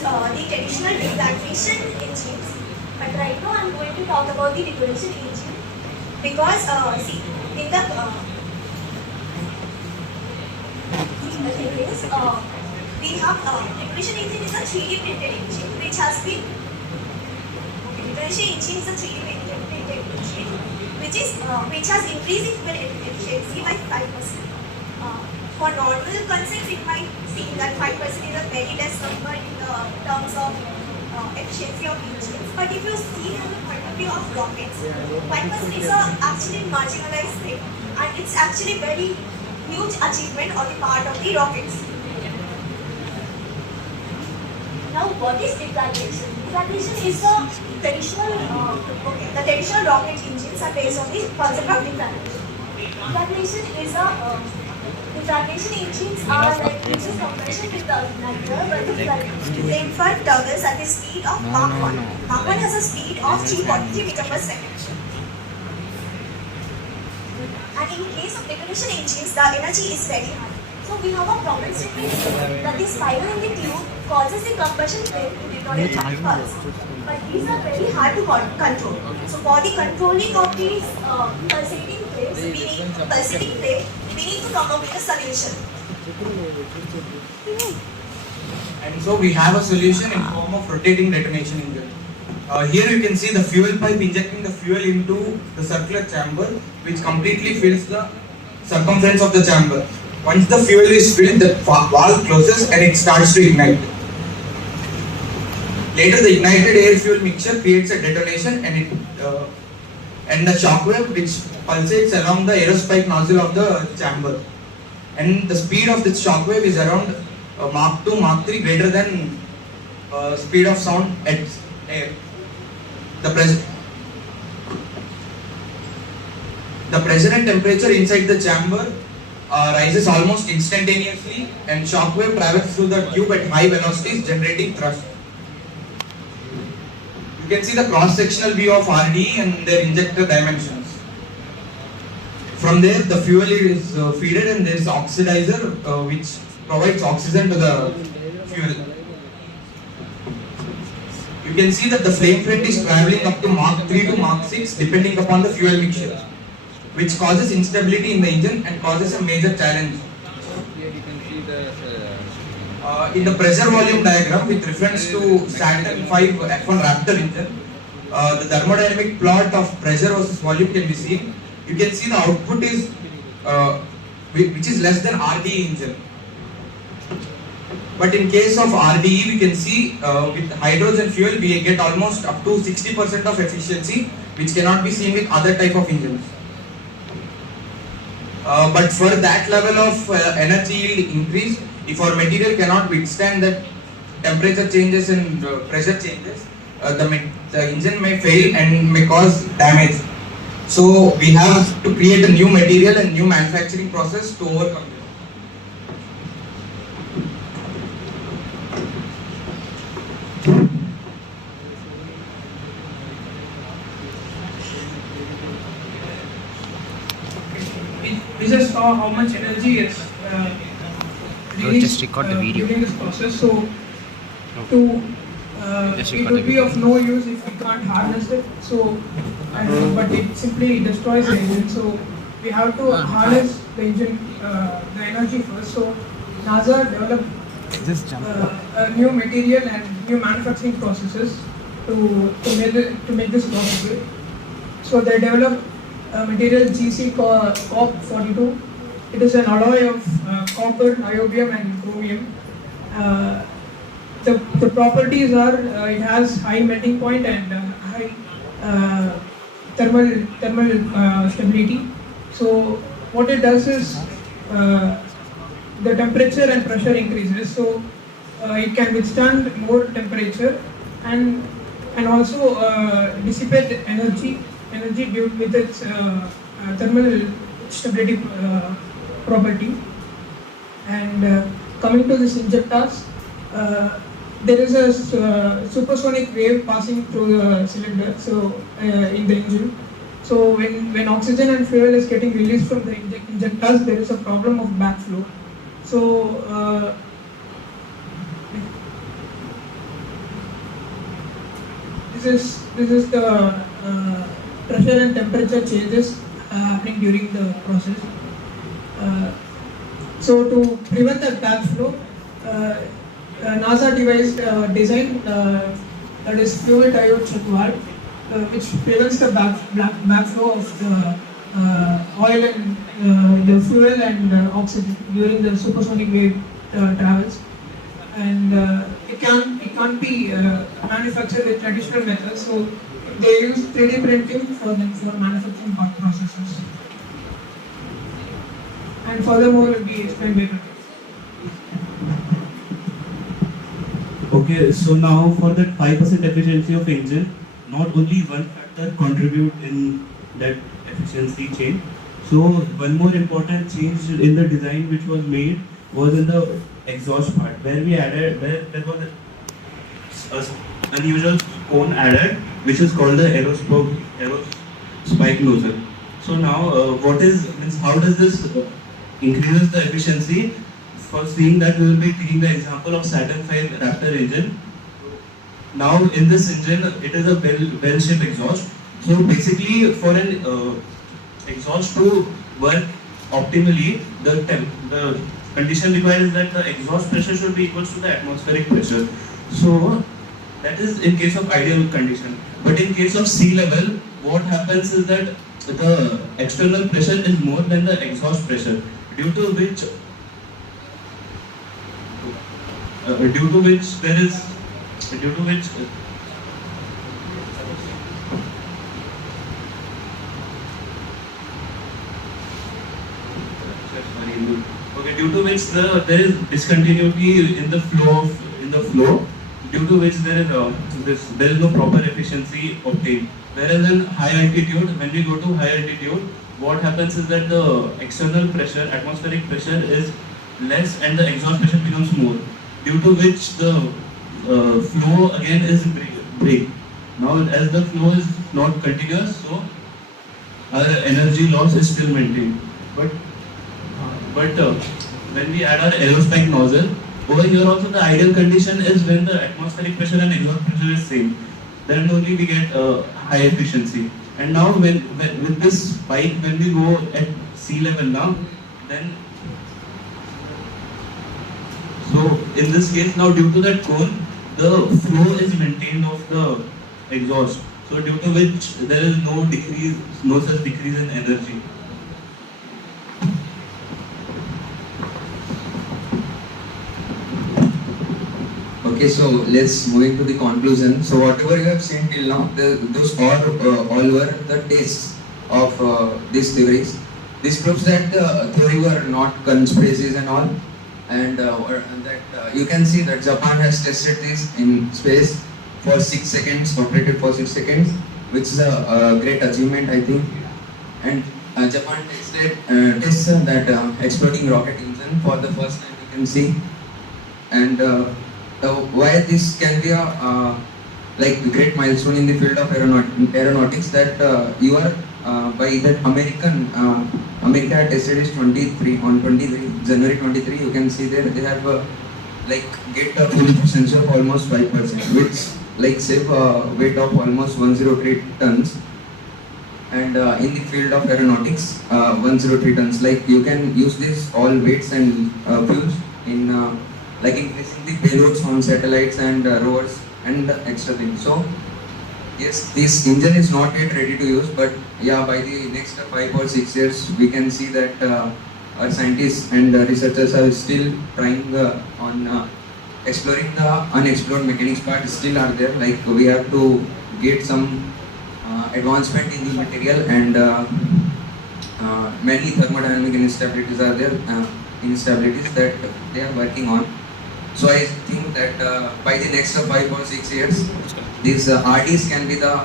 the traditional detonation engines, but right now I'm going to talk about the detonation engine because see, in the thing is, we have detonation engine is a 3D printed engine which has been detonation engine is a 3D printed engine which has increased fuel efficiency by 5%. For normal concepts, it might seem that 5% is a very less number in the terms of efficiency of engines. But if you see from the point of view of rockets, 5% is actually marginalized thing, and it's actually very huge achievement on the part of the rockets. Now, what is deflagration? Deflagration is the traditional, the traditional rocket engines are based on the concept of deflagration. Deflagration is deflagration engines are like uses compression with the igniter, but the infrared turbines at the speed of Mach 1. Mach 1 has a speed of 343 meters per second. And in case of detonation engines, the energy is very high. So we have a problem statement that the spiral in the tube causes the combustion flame to detonate first. But these are very hard to control. So for the controlling of these pulsating flames, we need to come up with a solution. And so we have a solution in form of rotating detonation engine. Here you can see the fuel pipe injecting the fuel into the circular chamber, which completely fills the circumference of the chamber. Once the fuel is filled, the valve closes and it starts to ignite. Later, the ignited air-fuel mixture creates a detonation and the shockwave which pulsates along the aerospike nozzle of the chamber. And the speed of this shockwave is around Mach 2, Mach 3 greater than speed of sound at air. The pressure and temperature inside the chamber rises almost instantaneously, and shockwave travels through the tube at high velocities, generating thrust. You can see the cross-sectional view of RDE and their injector dimensions. From there, the fuel is fed and there is oxidizer which provides oxygen to the fuel. You can see that the flame front is traveling up to Mach 3 to Mach 6 depending upon the fuel mixture, which causes instability in the engine and causes a major challenge. Here you can see the in the pressure volume diagram with reference to Saturn V F1 Raptor engine, the thermodynamic plot of pressure versus volume can be seen. You can see the output is which is less than RDE engine. But in case of RDE, we can see with hydrogen fuel we get almost up to 60% of efficiency, which cannot be seen with other type of engines. But for that level of energy yield increase, if our material cannot withstand the temperature changes and pressure changes, the engine may fail and may cause damage. So we have to create a new material and new manufacturing process to overcome this. We just saw how much energy is just record the video during this process. So, it would be of no use if we can't harness it. So, but it simply destroys the engine. So, we have to harness the engine, the energy first. So, NASA developed a new material and new manufacturing processes to make this possible. So, they developed material GC COP42. It is an alloy of copper, niobium and chromium. The properties are it has high melting point and high thermal stability. So what it does is the temperature and pressure increases. So it can withstand more temperature and also dissipate energy due with its thermal stability property. And coming to this injectors, there is a supersonic wave passing through the cylinder, so in the engine. So when oxygen and fuel is getting released from the injectors, there is a problem of backflow. So this is the pressure and temperature changes happening during the process. So to prevent the backflow, NASA devised design that is fuel diode Shashwat, which prevents the backflow of the oil and the fuel and oxygen during the supersonic wave travels. And it can't be manufactured with traditional methods. So they use 3D printing for manufacturing part processes. And furthermore, will be explained by Pratik. Okay, so now for that 5% efficiency of engine, not only one factor contribute in that efficiency change. So one more important change in the design which was made was in the exhaust part, where we added, where there was a unusual cone added, which is called the aerospike nozzle. So now, how does this increases the efficiency? For seeing that, we will be taking the example of Saturn V Raptor engine. Now, in this engine, it is a bell-shaped exhaust. So basically, for an exhaust to work optimally, the condition requires that the exhaust pressure should be equal to the atmospheric pressure. So that is in case of ideal condition. But in case of sea level, what happens is that the external pressure is more than the exhaust pressure, due to which there is discontinuity in the flow, due to which there is no proper efficiency obtained. Whereas in high altitude, when we go to high altitude, what happens is that the external pressure, atmospheric pressure is less and the exhaust pressure becomes more, due to which the flow again is break. Now as the flow is not continuous, so our energy loss is still maintained. But when we add our aerospike nozzle, over here also the ideal condition is when the atmospheric pressure and exhaust pressure is same. Then only we get high efficiency. And now when with this spike, when we go at sea level now, then so in this case now, due to that cone, the flow is maintained of the exhaust. So due to which there is no such decrease in energy. Okay, so let's move into the conclusion. So whatever you have seen till now, those all were the tests of these theories. This proves that the theory were not conspiracies and all, and that you can see that Japan has tested this in space for 6 seconds, operated for 6 seconds, which is a great achievement, I think. And Japan tests that exploding rocket engine for the first time, you can see. And why this can be a like great milestone in the field of aeronautics, that you are by that America had tested is 23 on January 23. You can see there they have like get a fuel efficiency of almost 5%, which like save weight of almost 103 tons. And in the field of aeronautics, 103 tons. Like you can use this all weights and fuels in like increasing the payloads on satellites and rovers and extra things. So yes, this engine is not yet ready to use, but yeah, by the next 5 or 6 years, we can see that our scientists and researchers are still trying on exploring the unexplored mechanics part. Still are there. Like we have to get some advancement in the material, and many thermodynamic instabilities are there. Instabilities that they are working on. So I think that by the next 5 or 6 years, these RDs can be the